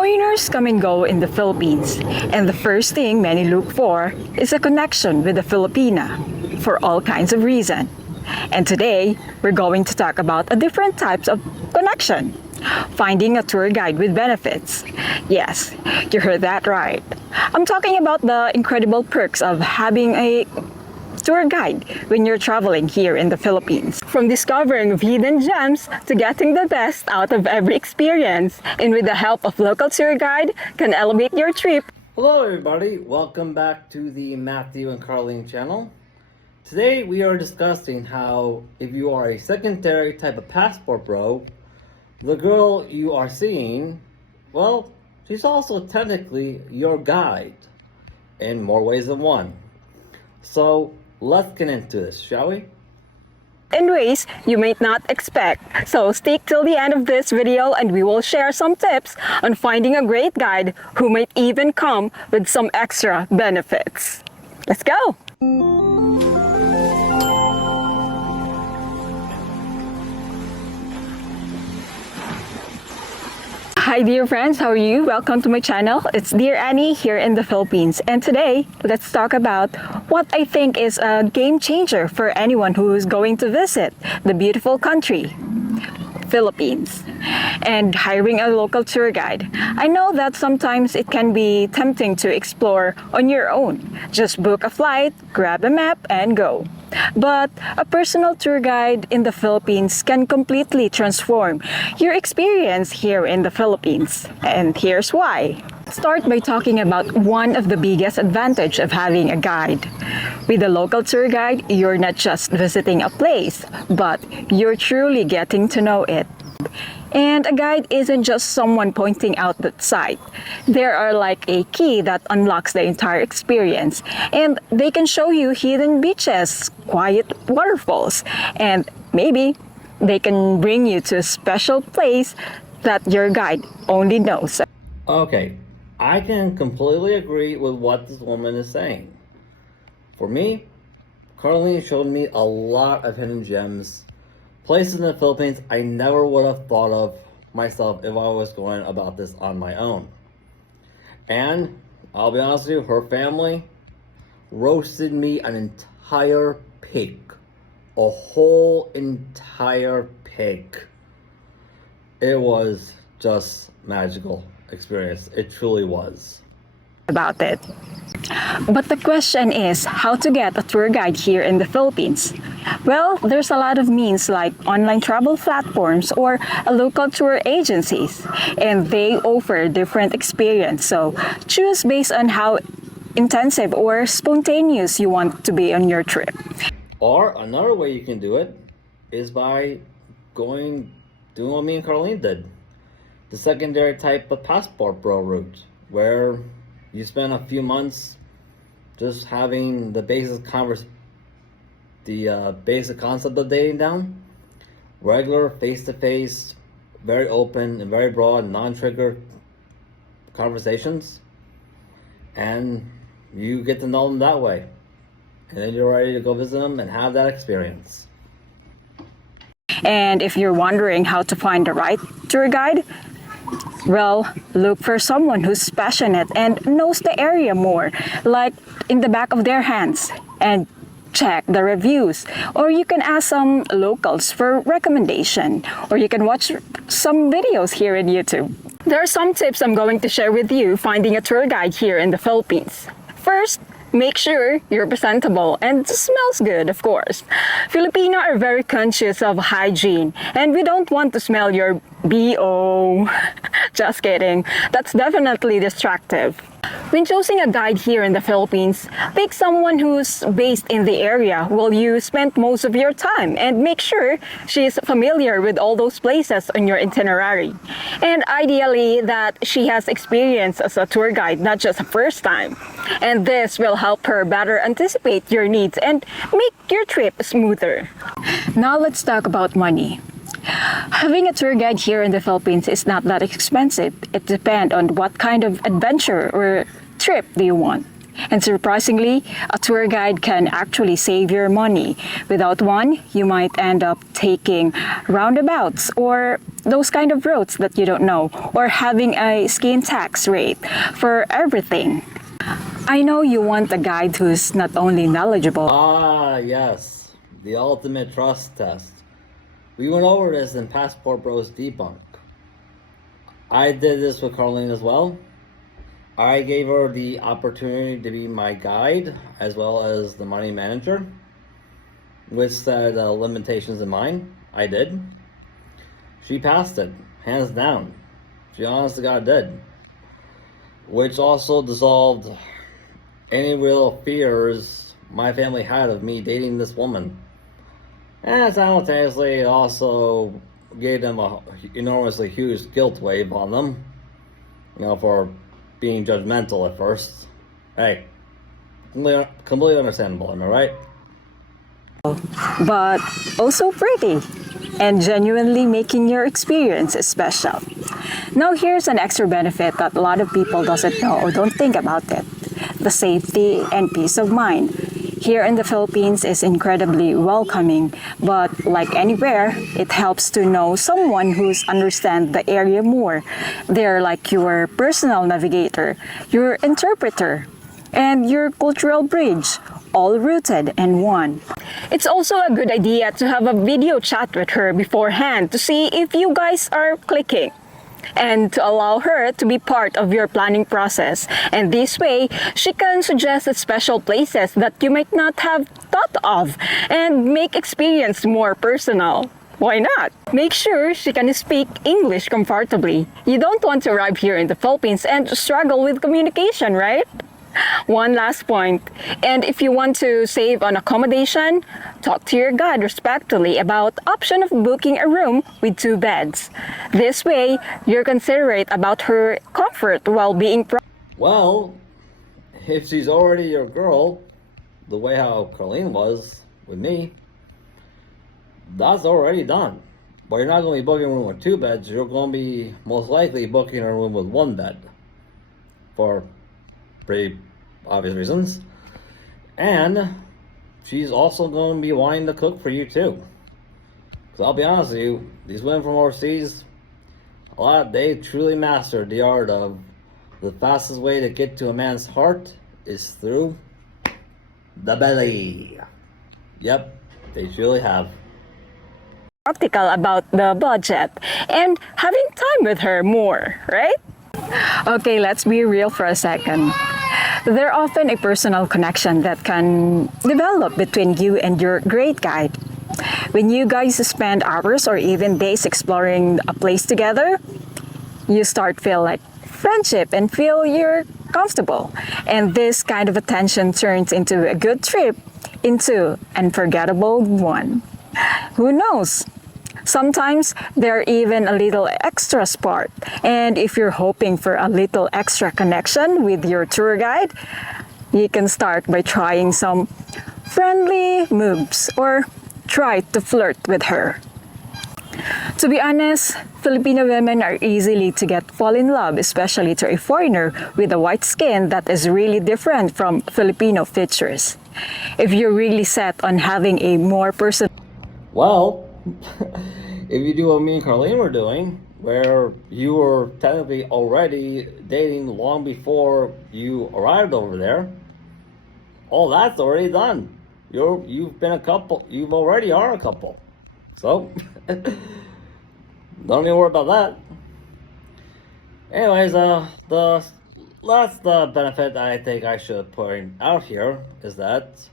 Foreigners come and go in the Philippines, and the first thing many look for is a connection with the Filipina for all kinds of reasons. And today, we're going to talk about a different types of connection. Finding a tour guide with benefits. Yes, you heard that right. I'm talking about the incredible perks of having a tour guide when you're traveling here in the Philippines. From discovering hidden gems to getting the best out of every experience, and with the help of local tour guide, can elevate your trip. Hello everybody, welcome back to the Matthew and Carlene channel. Today we are discussing how if you are a secondary type of passport bro, the girl you are seeing, well, she's also technically your guide in more ways than one. So let's get into this, shall we? In ways you might not expect. So stick till the end of this video and we will share some tips on finding a great guide who might even come with some extra benefits. Let's go! Hi dear friends, how are you? Welcome to my channel. It's Dear Annie here in the Philippines, and today let's talk about what I think is a game changer for anyone who is going to visit the beautiful country, Philippines, and hiring a local tour guide. I know that sometimes it can be tempting to explore on your own. Just book a flight, grab a map, and go. But a personal tour guide in the Philippines can completely transform your experience here in the Philippines. And here's why. Start by talking about one of the biggest advantages of having a guide. With a local tour guide, you're not just visiting a place, but you're truly getting to know it. And a guide isn't just someone pointing out the site. They are like a key that unlocks the entire experience. And they can show you hidden beaches, quiet waterfalls, and maybe they can bring you to a special place that your guide only knows. Okay, I can completely agree with what this woman is saying. For me, Carlene showed me a lot of hidden gems, places in the Philippines I never would have thought of myself if I was going about this on my own. And I'll be honest with you, her family roasted me an entire pig. A whole entire pig. It was just magical experience. It truly was. About it. But the question is how to get a tour guide here in the Philippines. Well, there's a lot of means like online travel platforms or a local tour agencies, and they offer different experience. So choose based on how intensive or spontaneous you want to be on your trip. Or another way you can do it is by doing what me and Carlene did. The secondary type of passport bro route, where you spend a few months just having the basic concept of dating down. Regular, face-to-face, very open and very broad, non-trigger conversations. And you get to know them that way. And then you're ready to go visit them and have that experience. And if you're wondering how to find the right tour guide, well, look for someone who's passionate and knows the area more, like in the back of their hands, and check the reviews. Or you can ask some locals for recommendation, or you can watch some videos here in YouTube. There are some tips I'm going to share with you finding a tour guide here in the Philippines. First, make sure you're presentable and smells good, of course. Filipino are very conscious of hygiene, and we don't want to smell your BO. Just kidding. That's definitely distractive. When choosing a guide here in the Philippines, pick someone who's based in the area where you spent most of your time, and make sure she is familiar with all those places on your itinerary. And ideally that she has experience as a tour guide, not just a first time. And this will help her better anticipate your needs and make your trip smoother. Now let's talk about money. Having a tour guide here in the Philippines is not that expensive. It depends on what kind of adventure or trip do you want. And surprisingly, a tour guide can actually save your money. Without one, you might end up taking roundabouts or those kind of roads that you don't know, or having a skin tax rate for everything. I know you want a guide who's not only knowledgeable. Ah, yes, the ultimate trust test. We went over this in Passport Bros Debunk. I did this with Carlene as well. I gave her the opportunity to be my guide as well as the money manager, with said limitations in mind. I did. She passed it, hands down. She honest to God did. Which also dissolved any real fears my family had of me dating this woman. And simultaneously, it also gave them a enormously huge guilt wave on them, for being judgmental at first. Hey, completely understandable, am I right? But also pretty and genuinely making your experience special. Now here's an extra benefit that a lot of people doesn't know or don't think about it. The safety and peace of mind. Here in the Philippines is incredibly welcoming, but like anywhere, it helps to know someone who's understand the area more. They're like your personal navigator, your interpreter, and your cultural bridge, all rooted in one. It's also a good idea to have a video chat with her beforehand to see if you guys are clicking, and to allow her to be part of your planning process. And this way, she can suggest special places that you might not have thought of and make experience more personal. Why not? Make sure she can speak English comfortably. You don't want to arrive here in the Philippines and struggle with communication, right? One last point, and if you want to save on accommodation, talk to your guide respectfully about option of booking a room with 2 beds. This way, you're considerate about her comfort while being Well, if she's already your girl, the way how Carlene was with me, that's already done. But you're not going to be booking a room with 2 beds, you're going to be most likely booking a room with 1 bed. For pretty obvious reasons. And she's also going to be wanting to cook for you too. Because I'll be honest with you, these women from overseas, they truly mastered the art of the fastest way to get to a man's heart is through the belly. Yep, they truly have. practical about the budget and having time with her more, right? Okay, let's be real for a second. There's often a personal connection that can develop between you and your great guide. When you guys spend hours or even days exploring a place together, you start feel like friendship and feel you're comfortable. And this kind of attention turns into a good trip into unforgettable one. Who knows? Sometimes they're even a little extra spark. And if you're hoping for a little extra connection with your tour guide, you can start by trying some friendly moves or try to flirt with her. To be honest, Filipino women are easily to fall in love, especially to a foreigner with a white skin that is really different from Filipino features. If you're really set on having a more personal... Well, if you do what me and Carlene were doing, where you were technically already dating long before you arrived over there, all that's already done. You've been a couple. You already are a couple. So, don't even worry about that. Anyways, that's the benefit I think I should point out here is that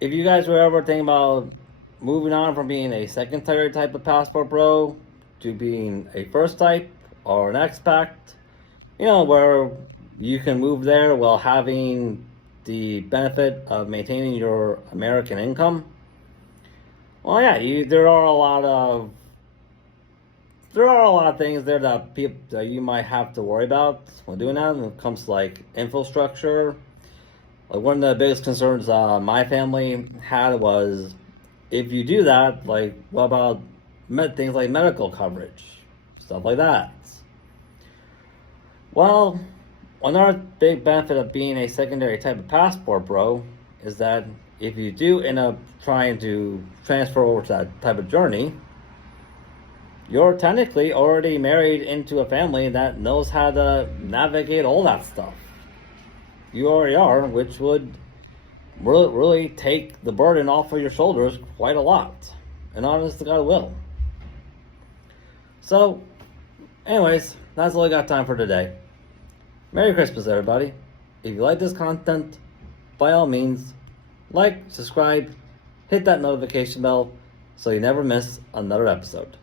if you guys were ever thinking about moving on from being a secondary type of passport bro to being a first type or an expat, where you can move there while having the benefit of maintaining your American income. Well, yeah, there are a lot of things there that you might have to worry about when doing that. When it comes to like infrastructure, like one of the biggest concerns my family had was, if you do that, like, what about things like medical coverage, stuff like that? Well, Another big benefit of being a secondary type of passport, bro, is that if you do end up trying to transfer over to that type of journey, you're technically already married into a family that knows how to navigate all that stuff. You already are, which would really take the burden off of your shoulders quite a lot. And honest to God will. So, anyways, that's all I got time for today. Merry Christmas, everybody. If you like this content, by all means, like, subscribe, hit that notification bell so you never miss another episode.